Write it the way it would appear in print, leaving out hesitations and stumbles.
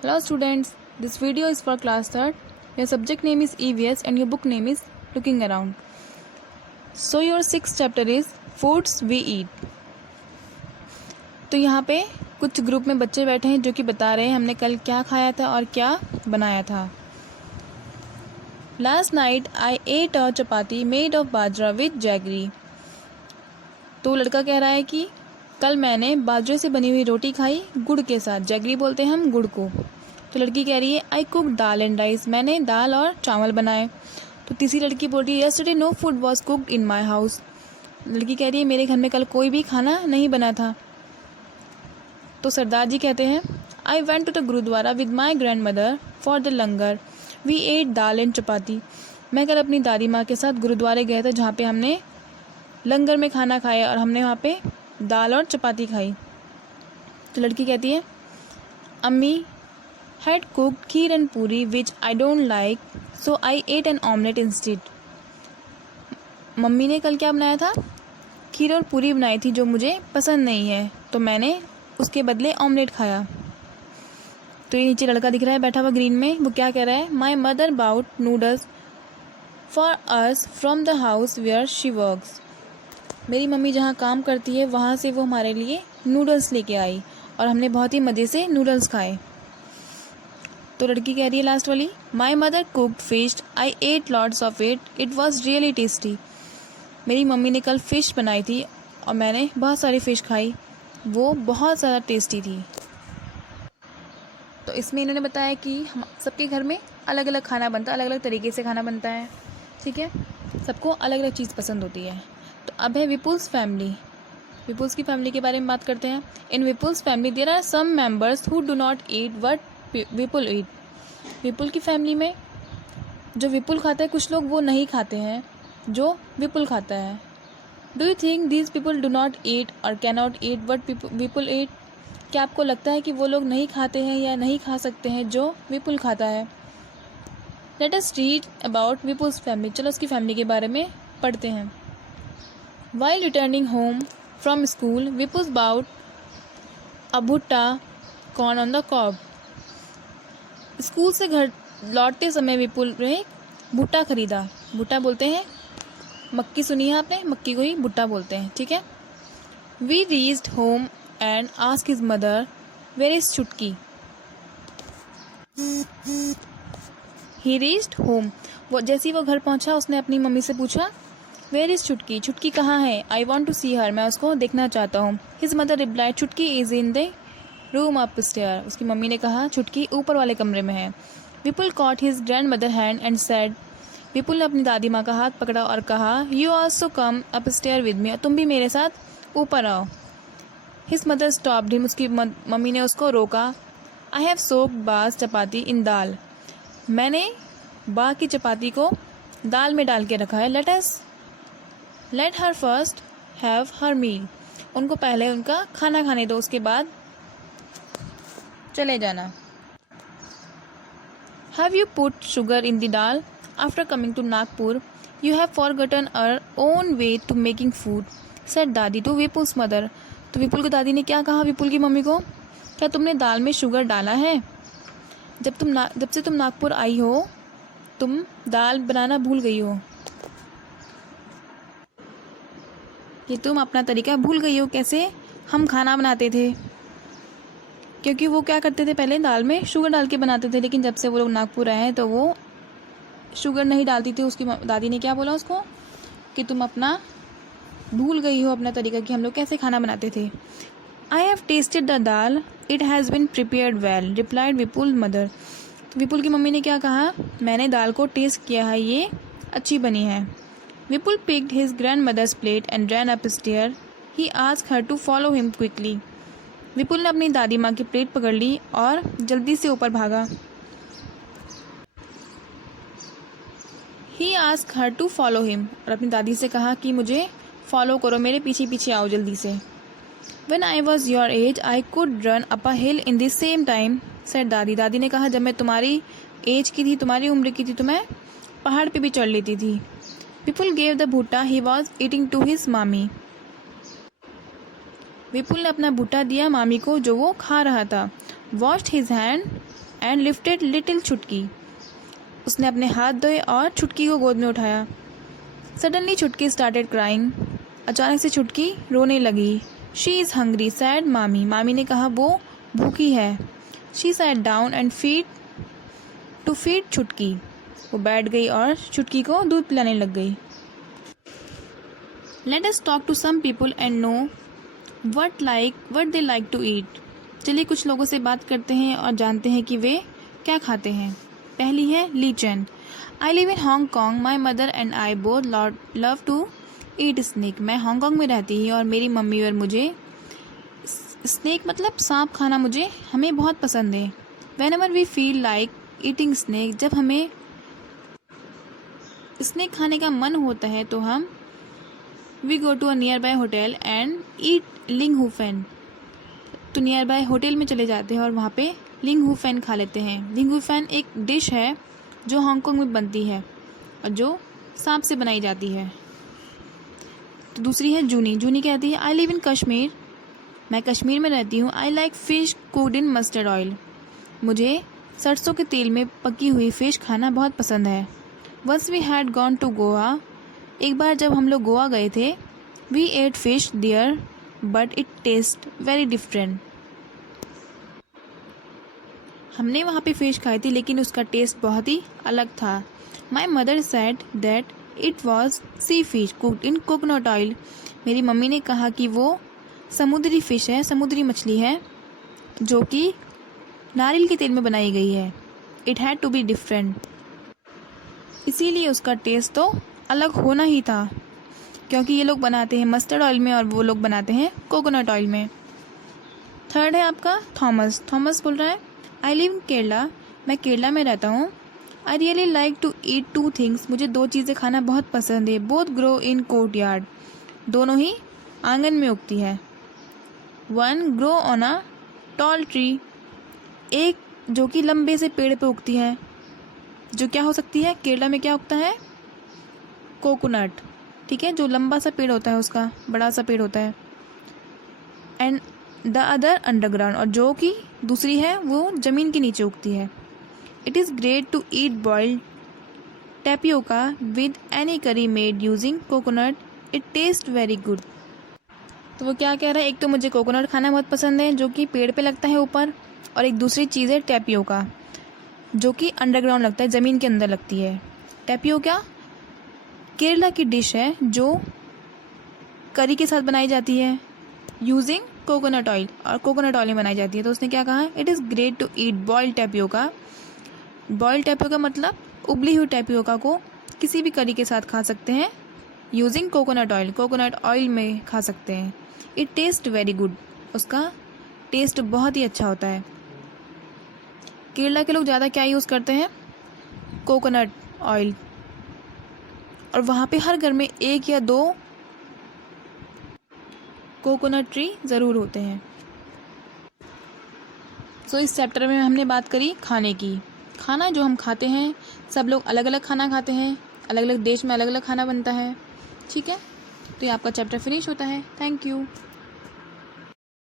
Hello students, this video is for class 3rd. Your subject name is EVS and your book name is Looking Around. So your 6th chapter is Foods We Eat. तो यहाँ पे कुछ group में बच्चे बैठे हैं जो कि बता रहे हैं हमने कल क्या खाया था और क्या बनाया था. Last night I ate a chapati made of bajra with jaggery. तो लड़का कह रहा है कि कल मैंने बाजरे से बनी हुई रोटी खाई गुड़ के साथ. जैगरी बोलते हैं हम गुड़ को. तो लड़की कह रही है I cook dal and rice. मैंने दाल और चावल बनाए. तो तीसरी लड़की बोल रही है yesterday no food was cooked in my house. लड़की कह रही है मेरे घर में कल कोई भी खाना नहीं बना था. तो सरदार जी कहते हैं I went to the gurdwara with my grandmother for the langar. We ate dal and chapati. मैं कल अपनी दादी माँ के साथ गुरुद्वारे गए थे जहाँ पे हमने लंगर में खाना खाया और हमने वहाँ पे दाल और चपाती खाई. तो लड़की कहती है अम्मी had cooked kheer and puri which I don't like so I ate an omelette instead. Mummy ने कल क्या बनाया था? खीर और पूरी बनाई थी जो मुझे पसंद नहीं है, तो मैंने उसके बदले ऑमलेट खाया. तो ये नीचे लड़का दिख रहा है बैठा हुआ ग्रीन में. वो क्या कह रहा है my mother bought noodles for us from the house where she works. मेरी मम्मी जहाँ काम करती है वहाँ से वो हमारे लिए नूडल्स लेके आई और हमने बहुत ही मज़े से नूडल्स खाए. तो लड़की कह रही है लास्ट वाली my mother cooked fish I ate lots of it it was really tasty. मेरी मम्मी ने कल फ़िश बनाई थी और मैंने बहुत सारी फ़िश खाई, वो बहुत ज़्यादा टेस्टी थी. तो इसमें इन्होंने बताया कि हम सबके घर में अलग अलग खाना बनता है, अलग अलग तरीके से खाना बनता है. ठीक है, सबको अलग अलग चीज़ पसंद होती है. तो अब है विपुल्स फैमिली. विपुल्स की फैमिली के बारे में बात करते हैं. In Vipul's family there are some members who do not eat what Vipul eat. Vipul की फैमिली में जो विपुल खाता है कुछ लोग वो नहीं खाते हैं जो विपुल खाता है. Do you think these people do not ईट और can not eat what Vipul ईट. क्या आपको लगता है कि वो लोग नहीं खाते हैं या नहीं खा सकते हैं जो विपुल खाता है? Let us read about Vipul's family. चलो उसकी फैमिली के बारे में पढ़ते हैं. While returning home from school, Vipul bought a भुट्टा corn on the cob. School से घर लौटते समय विपुल ने भुट्टा खरीदा. भुट्टा बोलते हैं मक्की. सुनी है आपने, मक्की को ही भुट्टा बोलते हैं. ठीक है. We reached home and asked his mother, where is चुटकी. He reached home. वो जैसे ही वो घर पहुंचा उसने अपनी मम्मी से पूछा वेयर इज़ चुटकी. चुटकी कहाँ है? I want to see her. मैं उसको देखना चाहता हूँ. His mother reply Chutki is in the room up stair. उसकी मम्मी ने कहा चुटकी ऊपर वाले कमरे में है. Vipul caught his grandmother hand and said. Vipul ने अपनी दादी माँ का हाथ पकड़ा और कहा you also come up stair with me. तुम भी मेरे साथ ऊपर आओ. His mother stopped him. उसकी मम्मी ने उसको रोका. आई हैव सोक्ड बास चपाती इन दाल. मैंने बा की चपाती को दाल में डाल के रखा है. Let her first have her meal. उनको पहले उनका खाना खाने दो, उसके बाद चले जाना. Have you put sugar in the dal after coming to Nagpur. You have forgotten our own way to making food said Dadi to Vipul's mother. तो विपुल की दादी ने क्या कहा विपुल की मम्मी को, क्या तुमने दाल में शुगर डाला है? जब से तुम नागपुर आई हो तुम दाल बनाना भूल गई हो. कि तुम अपना तरीका भूल गई हो कैसे हम खाना बनाते थे. क्योंकि वो क्या करते थे पहले दाल में शुगर डाल के बनाते थे, लेकिन जब से वो लोग नागपुर आए हैं तो वो शुगर नहीं डालती थी. उसकी दादी ने क्या बोला उसको कि तुम अपना भूल गई हो अपना तरीका कि हम लोग कैसे खाना बनाते थे. I have tested the dal it has been prepared well replied Vipul mother. तो विपुल की मम्मी ने क्या कहा मैंने दाल को टेस्ट किया है, ये अच्छी बनी है. Vipul picked his grandmother's plate and ran upstairs. He asked her to follow him quickly. विपुल ने अपनी दादी माँ की प्लेट पकड़ ली और जल्दी से ऊपर भागा. He asked her to follow him. और अपनी दादी से कहा कि मुझे फॉलो करो, मेरे पीछे पीछे आओ जल्दी से. When I was your age, I could run up a hill in the same time, said दादी. दादी ने कहा जब मैं तुम्हारी एज की थी, तुम्हारी उम्र की थी, तो मैं पहाड़ पे भी चढ़ लेती थी. विपुल gave the bhutta he was eating to his mami. Vipul ने अपना भुट्टा दिया मामी को जो वो खा रहा था. Washed his hand and lifted little छुटकी। उसने अपने हाथ धोए और छुटकी को गोद में उठाया। सडनली छुटकी स्टार्टेड क्राइंग। अचानक से छुटकी रोने लगी। शी इज़ हंग्री सैड मामी। मामी ने कहा वो भूखी है। She sat down and feed छुटकी। वो बैठ गई और छुटकी को दूध पिलाने लग गई। Let us talk to some people and know what they like to eat. चलिए कुछ लोगों से बात करते हैं और जानते हैं कि वे क्या खाते हैं। पहली है Li Chen. I live in Hong Kong. My mother and I both love to eat snake. मैं हांगकॉन्ग में रहती हूँ और मेरी मम्मी और मुझे स्नेक मतलब सांप खाना हमें बहुत पसंद है। Whenever we feel like eating snack, जब हमें स्नेक खाने का मन होता है तो हम we go to a nearby hotel and eat लिंग हुफेन। तो नियर बाय होटल में चले जाते हैं और वहाँ पे लिंग हुफेन खा लेते हैं। लिंग हुफेन एक डिश है जो हांगकॉन्ग में बनती है और जो सांप से बनाई जाती है। तो दूसरी है जूनी। जूनी कहती है आई लिव इन कश्मीर। मैं कश्मीर में रहती हूँ। I like fish cooked in mustard oil. मुझे सरसों के तेल में पकी हुई फ़िश खाना बहुत पसंद है। Once we had gone to Goa. एक बार जब हम लोग गोवा गए थे। We ate fish there but it taste very different. हमने वहाँ पे फ़िश खाई थी लेकिन उसका टेस्ट बहुत ही अलग था। My mother said that it was sea fish cooked in coconut oil. मेरी मम्मी ने कहा कि वो समुद्री फ़िश है, समुद्री मछली है जो कि नारियल के तेल में बनाई गई है। It had to be different. इसीलिए उसका टेस्ट तो अलग होना ही था क्योंकि ये लोग बनाते हैं मस्टर्ड ऑयल में और वो लोग बनाते हैं कोकोनट ऑयल में। थर्ड है आपका थॉमस। थॉमस बोल रहा है आई लिव इन केरला। मैं केरला में रहता हूँ। I really like to eat two things. मुझे दो चीज़ें खाना बहुत पसंद है। Both grow in courtyard. दोनों ही आंगन में उगती है। One grow on a tall tree. एक जो कि लंबे से पेड़ पे उगती है। जो क्या हो सकती है? केरला में क्या उगता है? कोकोनट। ठीक है, जो लंबा सा पेड़ होता है उसका बड़ा सा पेड़ होता है। And the other underground. और जो कि दूसरी है वो ज़मीन के नीचे उगती है। It is great to eat boiled tapioca with any curry made using coconut. It taste very good. तो वो क्या कह रहा है? एक तो मुझे कोकोनट खाना बहुत पसंद है जो कि पेड़ पे लगता है ऊपर, और एक दूसरी चीज़ है टैपियोका जो कि अंडरग्राउंड लगता है, ज़मीन के अंदर लगती है। टैपियोका केरला की डिश है जो करी के साथ बनाई जाती है यूजिंग कोकोनट ऑयल, और कोकोनट ऑयल में बनाई जाती है। तो उसने क्या कहा है? It is great to eat boiled tapioca. Boiled tapioca मतलब उबली हुई टैपियोका को किसी भी करी के साथ खा सकते हैं using coconut oil. Coconut oil में खा सकते हैं। It taste very good. उसका टेस्ट बहुत ही अच्छा होता है। केरला के लोग ज़्यादा क्या यूज़ करते हैं? Coconut oil. और वहाँ पे हर घर में एक या दो कोकोनट ट्री ज़रूर होते हैं। सो इस चैप्टर में हमने बात करी खाने की। खाना जो हम खाते हैं, सब लोग अलग अलग खाना खाते हैं, अलग अलग देश में अलग अलग खाना बनता है। ठीक है, तो ये आपका चैप्टर फिनिश होता है। Thank you.